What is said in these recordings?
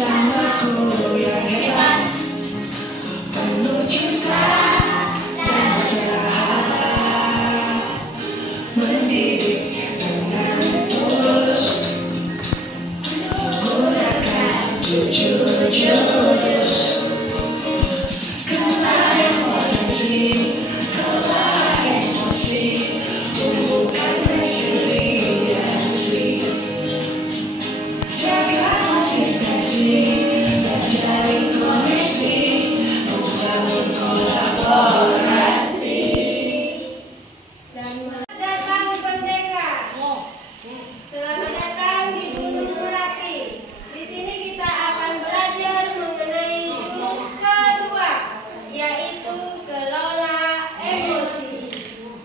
bersamaku yang hebat, penuh cinta dan sahabat, mendidik dengan tulus, gunakan jujur jurus, kelar potensi, kelar emosi, tumbuhkan resiliensi, jaga konsistensi, dan jalin koneksi, membangun kolaborasi. Selamat datang Pendeka. Selamat datang di Gunung Merapi. Di sini kita akan belajar mengenai jurus kedua, yaitu kelola emosi.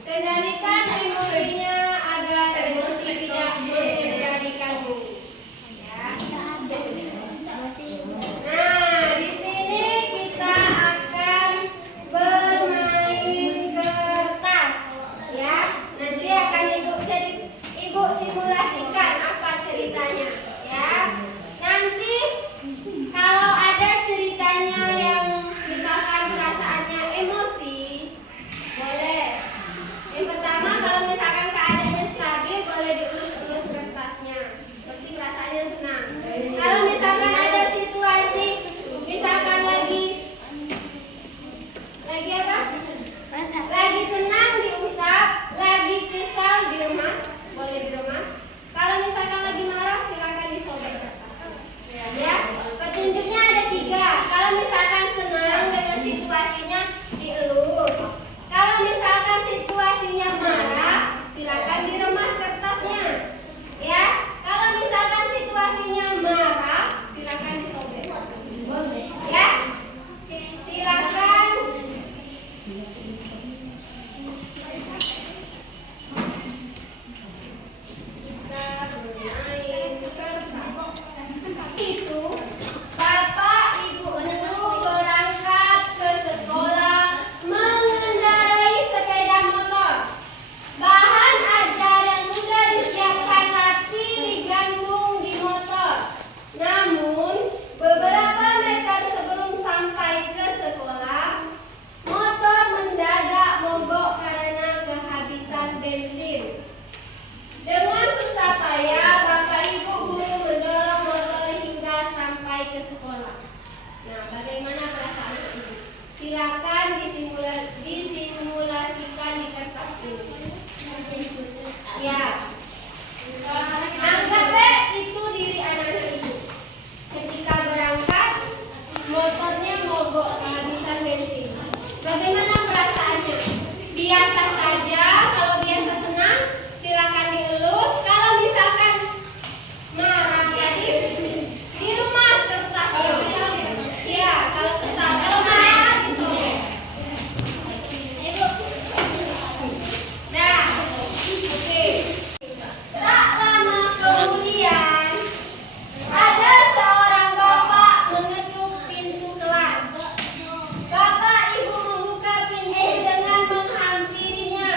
Kendalikan emosinya agar emosi tidak mengendalikanmu. Nah, di sini kita akan bermain kertas, ya. Nanti akan ibu simulasikan apa ceritanya, ya. Nanti kalau ada ceritanya yang misalkan perasaannya emosi, boleh. Yang pertama, kalau misalkan keadaannya stabil, boleh dielus-elus kertasnya. Berarti rasanya senang. Kalau misalkan ada situasi, misalkan lagi apa? Lagi senang diusap, lagi kesal diremas, boleh diremas. Kalau misalkan lagi marah, silakan disobek kertas. Ya, petunjuknya ada 3. Kalau misalkan senang dengan situasinya, dielus. Kalau misalkan situasinya marah, silakan diremas kertasnya. Ya, kalau misalkan situasinya marah, silakan disobek. Ya, silakan. Kita bermain kertas. Itu Bapak Ibu menyuruh berangkat ke sekolah mengendarai sepeda motor. Bahan ajar yang sudah disiapkan Hatsi digantung di motor. Namun beberapa meter sebelum sampai ke sekolah, motor mendadak mogok karena kehabisan bensin. Dengan susah payah, Bapak Ibu guru mendorong motor hingga sampai ke sekolah. Nah, bagaimana perasaan ibu? Silakan disimulasikan di kertas ini. Ya, anggap itu diri anak-anak ibu. Ketika berangkat, motornya mogok kehabisan bensin. Bagaimana perasaannya? Biasa saja. Kalau biasa senang, silakan dielus. Kalau misalkan marah tadi, diremas kertasnya. Ya, kalau kesal, kalau marah disobek. Nah, oke. Tak lama kemudian, ada seorang bapak mengetuk pintu kelas. Bapak Ibu membuka pintu dengan menghampirinya.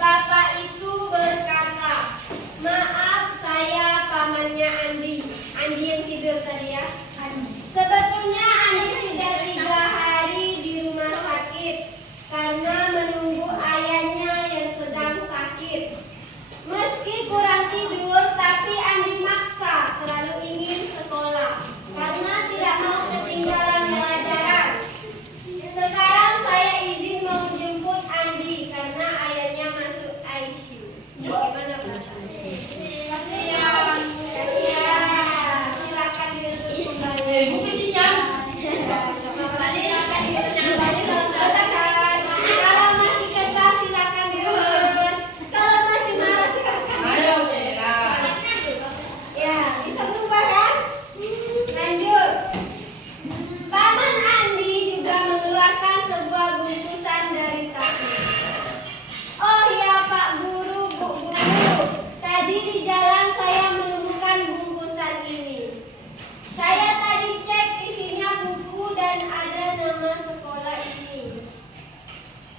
Bapak itu berkata, "Maaf, saya pamannya Andi." Andi yang tidur tadi ya. Sebetulnya Andi sudah 3 hari di rumah sakit karena menunggu ayahnya yang sedang sakit. Meski kurang tidur, tapi Andi maksa selalu ingin sekolah karena tidak mau ketinggalan pelajaran. Sekarang saya izin mau jemput Andi karena ayahnya masuk ICU. Gimana perasaannya? Kasihan. Silakan duduk kembali. Silakan duduk kembali. Kalau masih kesal, silakan duduk. Kalau masih marah, silakan duduk. Ya, bisa berubah kan? Lanjut. Paman Andi juga mengeluarkan sebuah bungkusan dari tasnya. "Oh ya Pak Guru, Bu Guru, tadi di jalan saya menemukan bungkusan ini. Saya tadi cek isinya buku dan ada nama sekolah ini.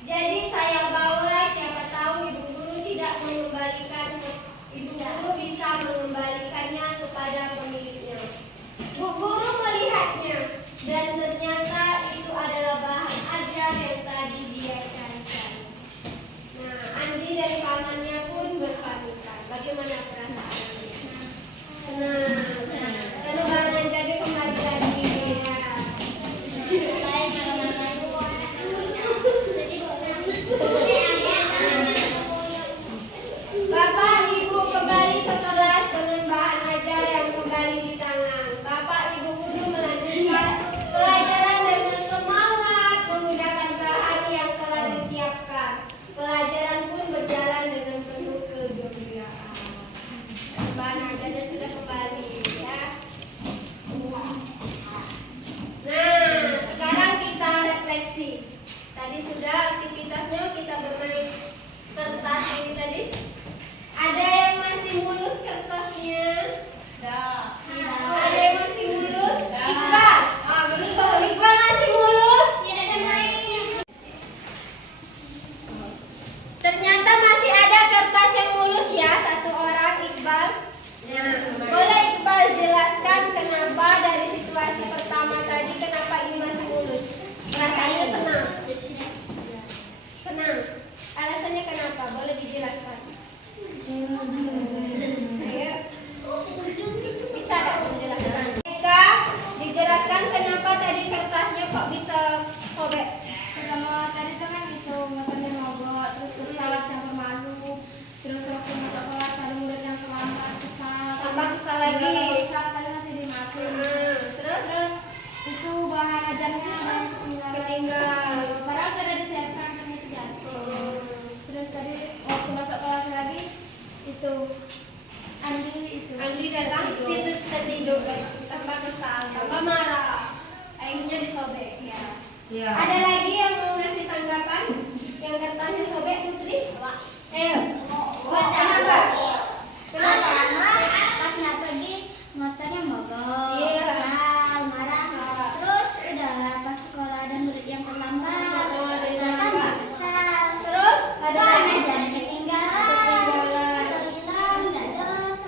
Jadi saya bawa, siapa tahu Ibu Guru tidak mengembalikannya. Ibu Guru bisa mengembalikannya kepada pemiliknya." Bu Guru melihat Ada lagi yang mau ngasih tanggapan? Yang kertasnya sobek, Putri? Ayo. Kenapa? Pertama, pas nggak pergi motornya mogok, Iya. kesal, marah. Terus udahlah pas sekolah ada murid yang terlambat, datang nggak kesal. Terus ada Ada lagi? aja ketinggalan, atau hilang, nggak datang.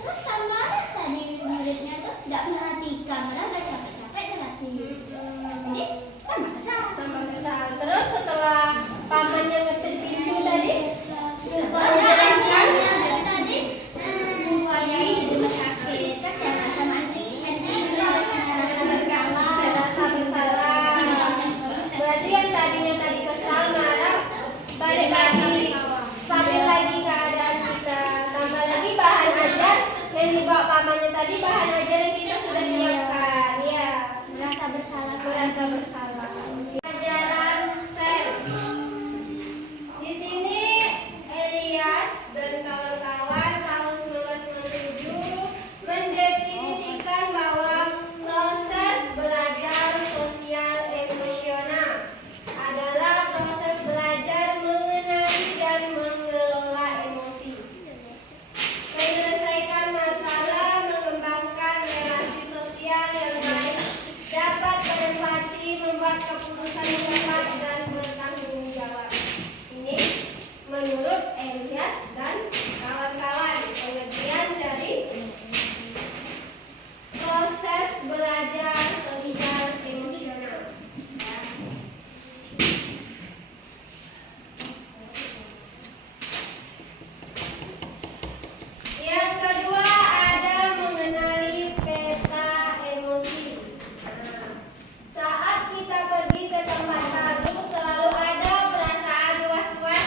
Terus kemarin tadi muridnya tuh nggak perhatikan, malah nggak capek-capek jelasin. Jadi tambah kesal. Tambah kesal. Terus setelah pamannya ngetik pincu tadi, setelah Ada menjelaskan, ayahnya tadi nunggu ayahnya di rumah sakit, terus ya sama Andri rasa bersalah. merasa bersalah. Berarti yang tadinya tadi kesal, marah, balik lagi, sambil lagi keadaan kita. Tambah lagi bahan ajar yang dibawa pamannya tadi, bahan ajar yang kita sudah siapkan. Ya, Merasa bersalah. merasa bersalah. Pelajaran sel. Di sini Elias dan kawan-kawan tahun 1997 mendefinisikan bahwa proses belajar sosial emosional adalah proses belajar mengenali dan mengelola emosi, menyelesaikan masalah, mengembangkan relasi sosial yang baik, dapat berempati, membuat keputusan yang tepat, dan bertanggung jawab. Ini menurut Elias dan kawan-kawan pengertian dari proses belajar sosial emosional. Yang kedua ada mengenali peta emosi. Nah, saat kita pergi ke tempat baru selalu ada perasaan was-was.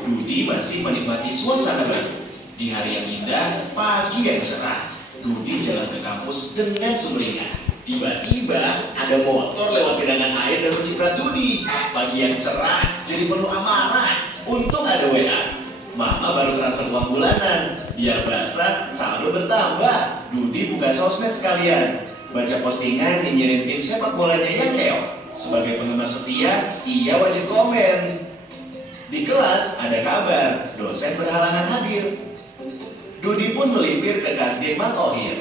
Dudi masih menikmati suasana baru. Di hari yang indah, pagi yang cerah, Dudi jalan ke kampus dengan sumringah. Tiba-tiba ada motor lewat genangan air dan menciprat Dudi. Pagi yang cerah jadi penuh amarah. Untung ada WA. Mama baru transfer uang bulanan. Biar basah, saldo bertambah. Dudi buka sosmed sekalian. Baca postingan nyinyirin tim sepak bolanya yang keok. Sebagai penggemar setia, ia wajib komen. Di kelas ada kabar, dosen berhalangan hadir. Dudi pun melipir ke kantin Mang Ohir.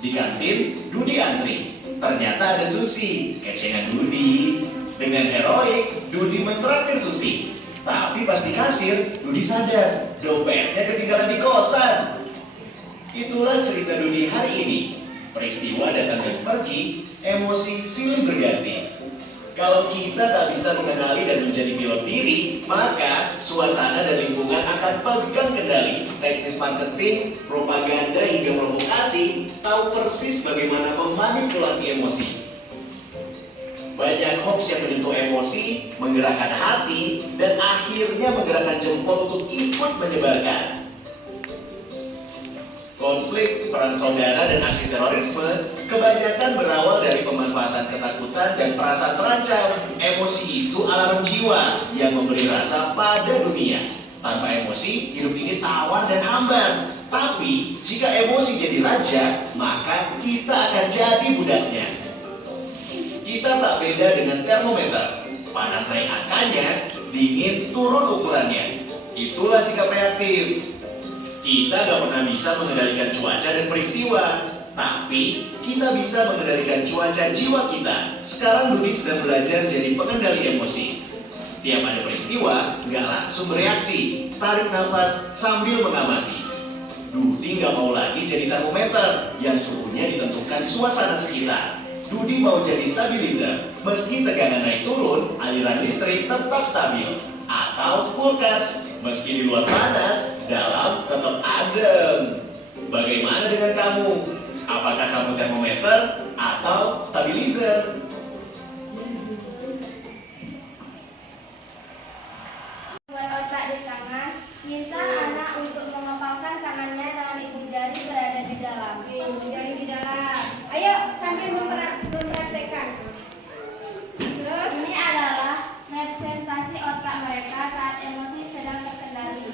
Di kantin, Dudi antri. Ternyata ada Susi, kecengan Dudi. Dengan heroik, Dudi mentraktir Susi. Tapi pas di kasir, Dudi sadar, dompetnya ketinggalan di kosan. Itulah cerita Dudi hari ini. Peristiwa datang dan pergi, emosi silih berganti. Kalau kita tak bisa mengenali dan menjadi pilot diri, maka suasana dan lingkungan akan pegang kendali. Teknis marketing, propaganda hingga provokasi tahu persis bagaimana memanipulasi emosi. Banyak hoax yang menyentuh emosi, menggerakkan hati, dan akhirnya menggerakkan jempol untuk ikut menyebarkan. Konflik, perang saudara, dan aksi terorisme kebanyakan berawal dari pemanfaatan ketakutan dan perasaan terancam. Emosi itu alarm jiwa yang memberi rasa pada dunia. Tanpa emosi, hidup ini tawar dan hambar. Tapi, jika emosi jadi raja, maka kita akan jadi budaknya. Kita tak beda dengan termometer. Panas naik angkanya, dingin turun ukurannya. Itulah sikap reaktif. Kita gak pernah bisa mengendalikan cuaca dan peristiwa, tapi kita bisa mengendalikan cuaca jiwa kita. Sekarang Dudi sedang belajar jadi pengendali emosi. Setiap ada peristiwa, gak langsung bereaksi. Tarik nafas sambil mengamati. Dudi gak mau lagi jadi termometer yang suhunya ditentukan suasana sekitar. Dudi mau jadi stabilizer. Meski tegangan naik turun, aliran listrik tetap stabil. Atau kulkas, meski di luar panas, dalam tetap adem. Bagaimana dengan kamu? Apakah kamu termometer atau stabilizer? Buat otak di tangan, minta anak untuk mengepalkan tangannya dengan ibu jari berada di dalam. Ibu jari di dalam. Ayo sambil mempraktekkan. Terus Ini adalah representasi otak mereka saat emosi sedang terkendali,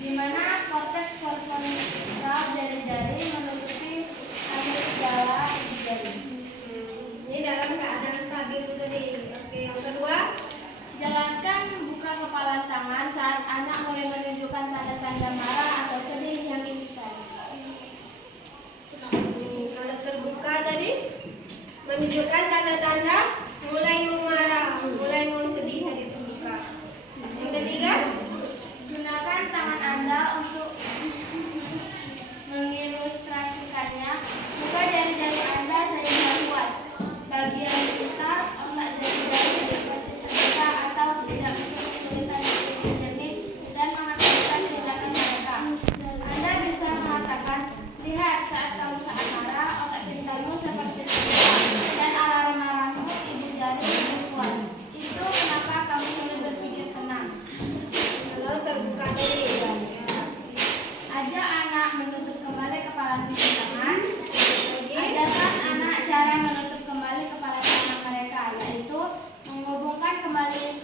di mana korteks prefrontal jari-jari menutupi akhir kepala ibu jari. ini dalam keadaan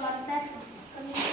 konteks pendidikan